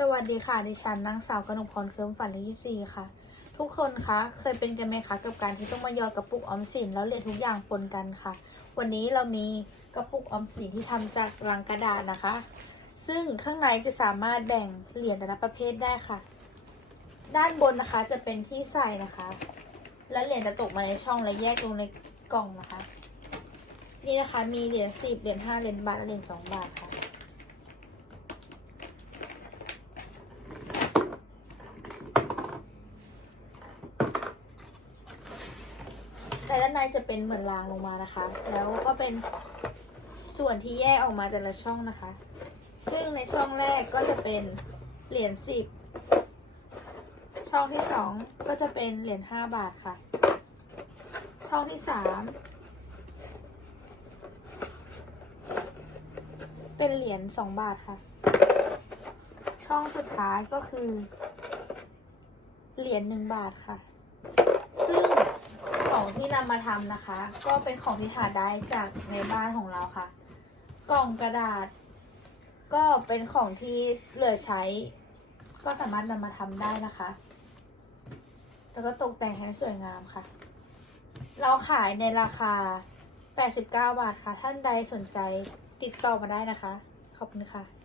สวัสดีค่ะ ดิฉันนางสาวกนกพรเคลิ้มฝันเลขที่สี่ค่ะ ทุกคนคะเคยเป็นกันไหมคะกับการที่ต้องมาหยอดกระปุกออมสินแล้วเหรียญทุกอย่างปนกันค่ะ วันนี้เรามีกระปุกออมสินที่ทำจากลังกระดาษนะคะ ซึ่งข้างในจะสามารถแบ่งเหรียญแต่ละประเภทได้ค่ะ ด้านบนนะคะจะเป็นที่ใส่นะคะ และเหรียญจะตกมาในช่องและแยกลงในกล่องนะคะ นี่นะคะมีเหรียญสิบเหรียญห้าเหรียญบาทและเหรียญสองบาทค่ะ แต่ด้านในจะเป็นเหมือนรางลงมานะคะ แล้วก็เป็นส่วนที่แยกออกมาแต่ละช่องนะคะ ซึ่งในช่องแรกก็จะเป็นเหรียญสิบช่องที่สองก็จะเป็นเหรียญห้าบาทค่ะ ช่องที่สามเป็นเหรียญสองบาทค่ะ ช่องสุดท้ายก็คือ เหรียญหนึ่งบาทค่ะ ของที่นำมาทำนะคะ ก็เป็นของที่หาได้จากในบ้านของเราค่ะ กล่องกระดาษ ก็เป็นของที่เหลือใช้ ก็สามารถนำมาทำได้นะคะ แล้วก็ตกแต่งให้สวยงามค่ะ เราขายในราคา 89 บาทค่ะ ท่านใดสนใจติดต่อมาได้นะคะ ขอบคุณค่ะ